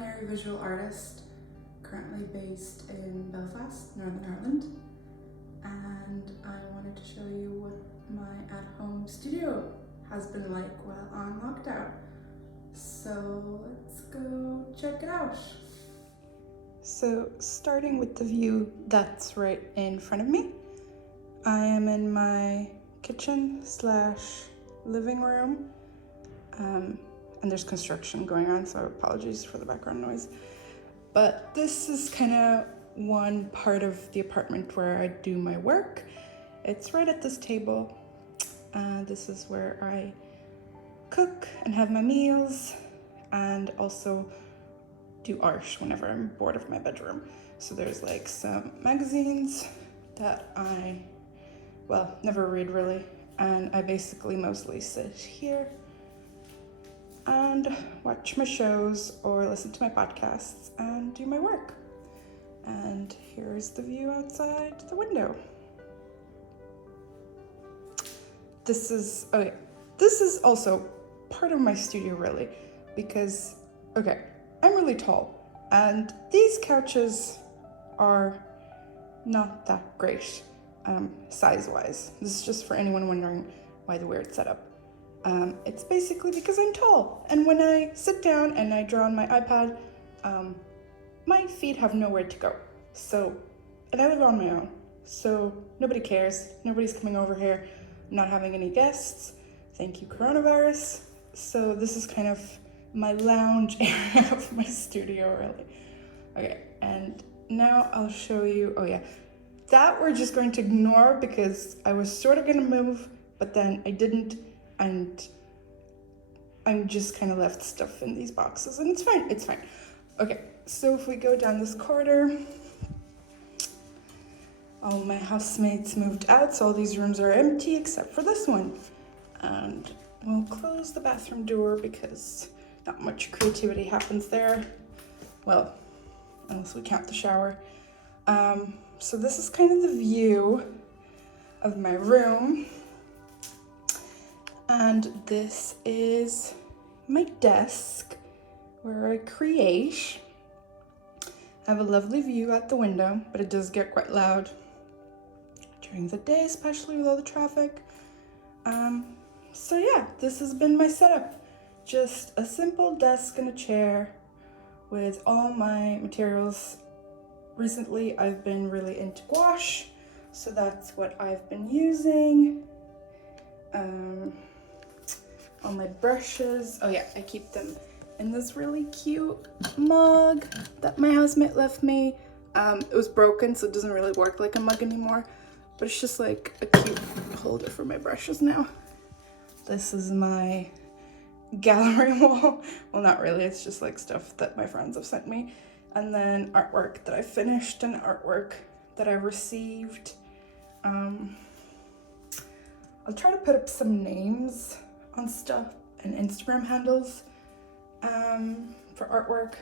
culinary visual artist, currently based in Belfast, Northern Ireland, and I wanted to show you what my at-home studio has been like while on lockdown. So let's go check it out. So starting with the view that's right in front of me, I am in my kitchen slash living room, and there's construction going on, so apologies for the background noise. But this is kind of one part of the apartment where I do my work. It's right at this table. This is where I cook and have my meals, and also do art whenever I'm bored of my bedroom. So there's like some magazines that I, well, never read really, and I basically mostly sit here and watch my shows or listen to my podcasts and do my work. And here's the view outside the window. This is also part of my studio really, because, okay, I'm really tall and these couches are not that great size-wise. This is just for anyone wondering why the weird setup. It's basically because I'm tall, and when I sit down and I draw on my iPad, my feet have nowhere to go. So, and I live on my own, so nobody cares. Nobody's coming over here. I'm not having any guests. Thank you, coronavirus. So this is kind of my lounge area of my studio, really. Okay, and now I'll show you, oh yeah, that we're just going to ignore because I was sort of gonna move, but then I didn't, and I'm just kind of left stuff in these boxes, and it's fine. Okay, so if we go down this corridor, all my housemates moved out, so all these rooms are empty except for this one. And we'll close the bathroom door because not much creativity happens there. Well, unless we count the shower. So this is kind of the view of my room. And this is my desk where I create. I have a lovely view out the window, but it does get quite loud during the day, especially with all the traffic. So yeah, this has been my setup. Just a simple desk and a chair with all my materials. Recently, I've been really into gouache, so that's what I've been using. All my brushes, oh yeah, I keep them in this really cute mug that my housemate left me. It was broken, so it doesn't really work like a mug anymore, but it's just like a cute holder for my brushes now. This is my gallery wall. Well, not really, it's just like stuff that my friends have sent me. And then artwork that I finished and artwork that I received. I'll try to put up some names on stuff and Instagram handles for artwork,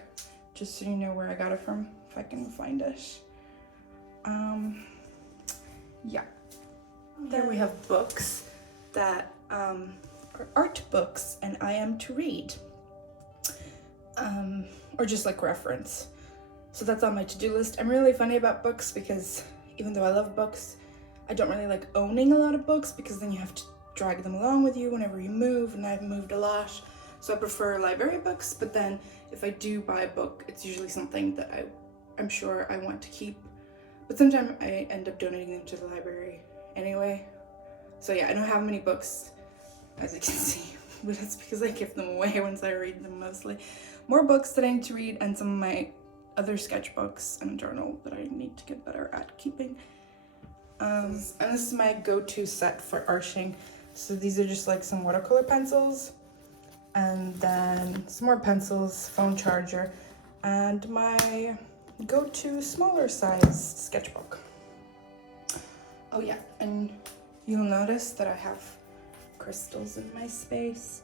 just so you know where I got it from, if I can find it. Yeah. There we have books that are art books and I am to read, or just like reference. So that's on my to-do list. I'm really funny about books because even though I love books, I don't really like owning a lot of books because then you have to drag them along with you whenever you move, and I've moved a lot. So I prefer library books, but then if I do buy a book, it's usually something that I'm sure I want to keep. But sometimes I end up donating them to the library anyway. So yeah, I don't have many books, as you can see, but it's because I give them away once I read them mostly. More books that I need to read, and some of my other sketchbooks and a journal that I need to get better at keeping. And this is my go-to set for arting. So these are just like some watercolor pencils, and then some more pencils, phone charger, and my go-to smaller sized sketchbook. Oh yeah, and you'll notice that I have crystals in my space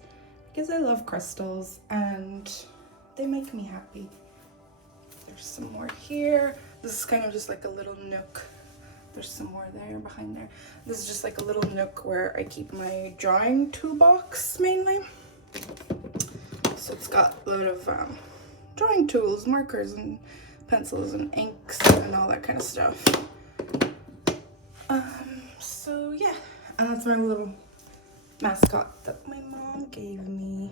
because I love crystals and they make me happy. There's some more here. This is kind of just like a little nook. There's some more there behind there. This is just like a little nook where I keep my drawing toolbox mainly. So it's got a lot of drawing tools, markers and pencils and inks and all that kind of stuff. So yeah, and that's my little mascot that my mom gave me.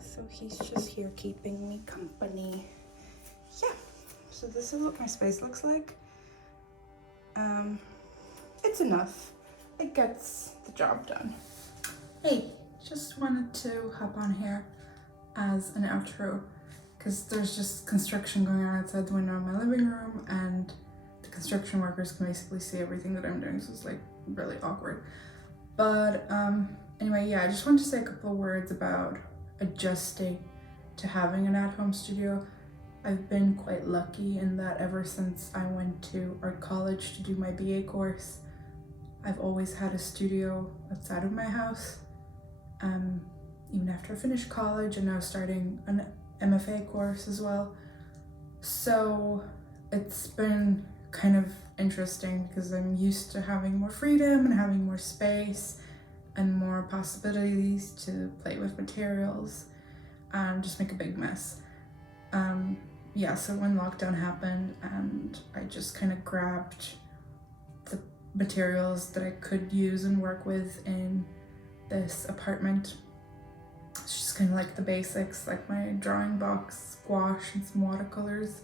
So he's just here keeping me company. Yeah, so this is what my space looks like. It's enough. It gets the job done. Hey, just wanted to hop on here as an outro because there's just construction going on outside the window in my living room, and the construction workers can basically see everything that I'm doing, so it's like really awkward. But anyway, yeah, I just wanted to say a couple of words about adjusting to having an at-home studio. I've been quite lucky in that ever since I went to art college to do my BA course, I've always had a studio outside of my house. Even after I finished college, and now starting an MFA course as well. So it's been kind of interesting because I'm used to having more freedom and having more space and more possibilities to play with materials and just make a big mess. Yeah, so when lockdown happened and I just kind of grabbed the materials that I could use and work with in this apartment. It's just kind of like the basics, like my drawing box, gouache, and some watercolors.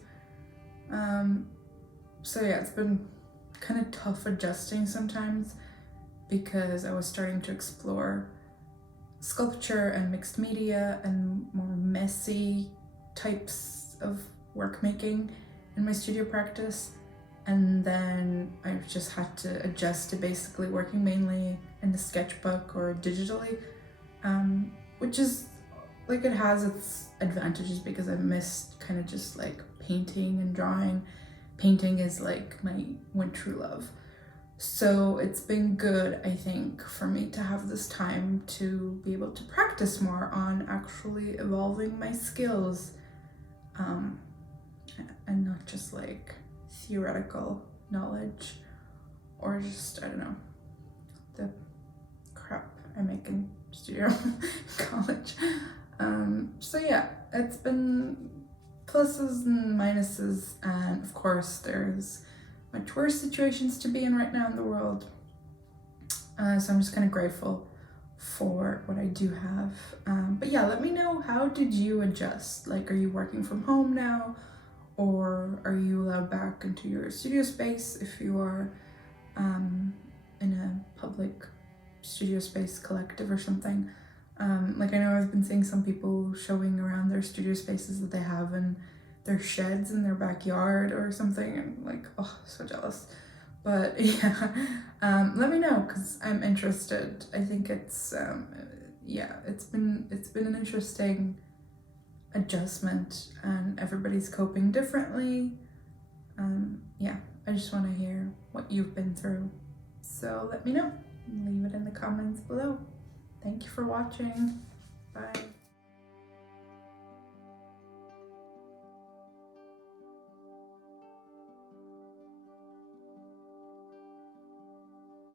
So yeah, it's been kind of tough adjusting sometimes because I was starting to explore sculpture and mixed media and more messy types of work making in my studio practice. And then I've just had to adjust to basically working mainly in the sketchbook or digitally, which is like, it has its advantages because I've missed kind of just like painting and drawing. Painting is like my one true love. So it's been good, I think, for me to have this time to be able to practice more on actually evolving my skills, and not just like theoretical knowledge or just, I don't know, the crap I make in studio college. So yeah, it's been pluses and minuses, and of course there's much worse situations to be in right now in the world. So I'm just kind of grateful for what I do have. But yeah, let me know, how did you adjust? Like, are you working from home now? Or are you allowed back into your studio space if you are in a public studio space collective or something? Like, I know I've been seeing some people showing around their studio spaces that they have in their sheds in their backyard or something, and like, oh, so jealous. But yeah, let me know because I'm interested. I think it's yeah, it's been an interesting adjustment and everybody's coping differently. Yeah, I just want to hear what you've been through, so let me know. Leave it in the comments below. Thank you for watching. Bye.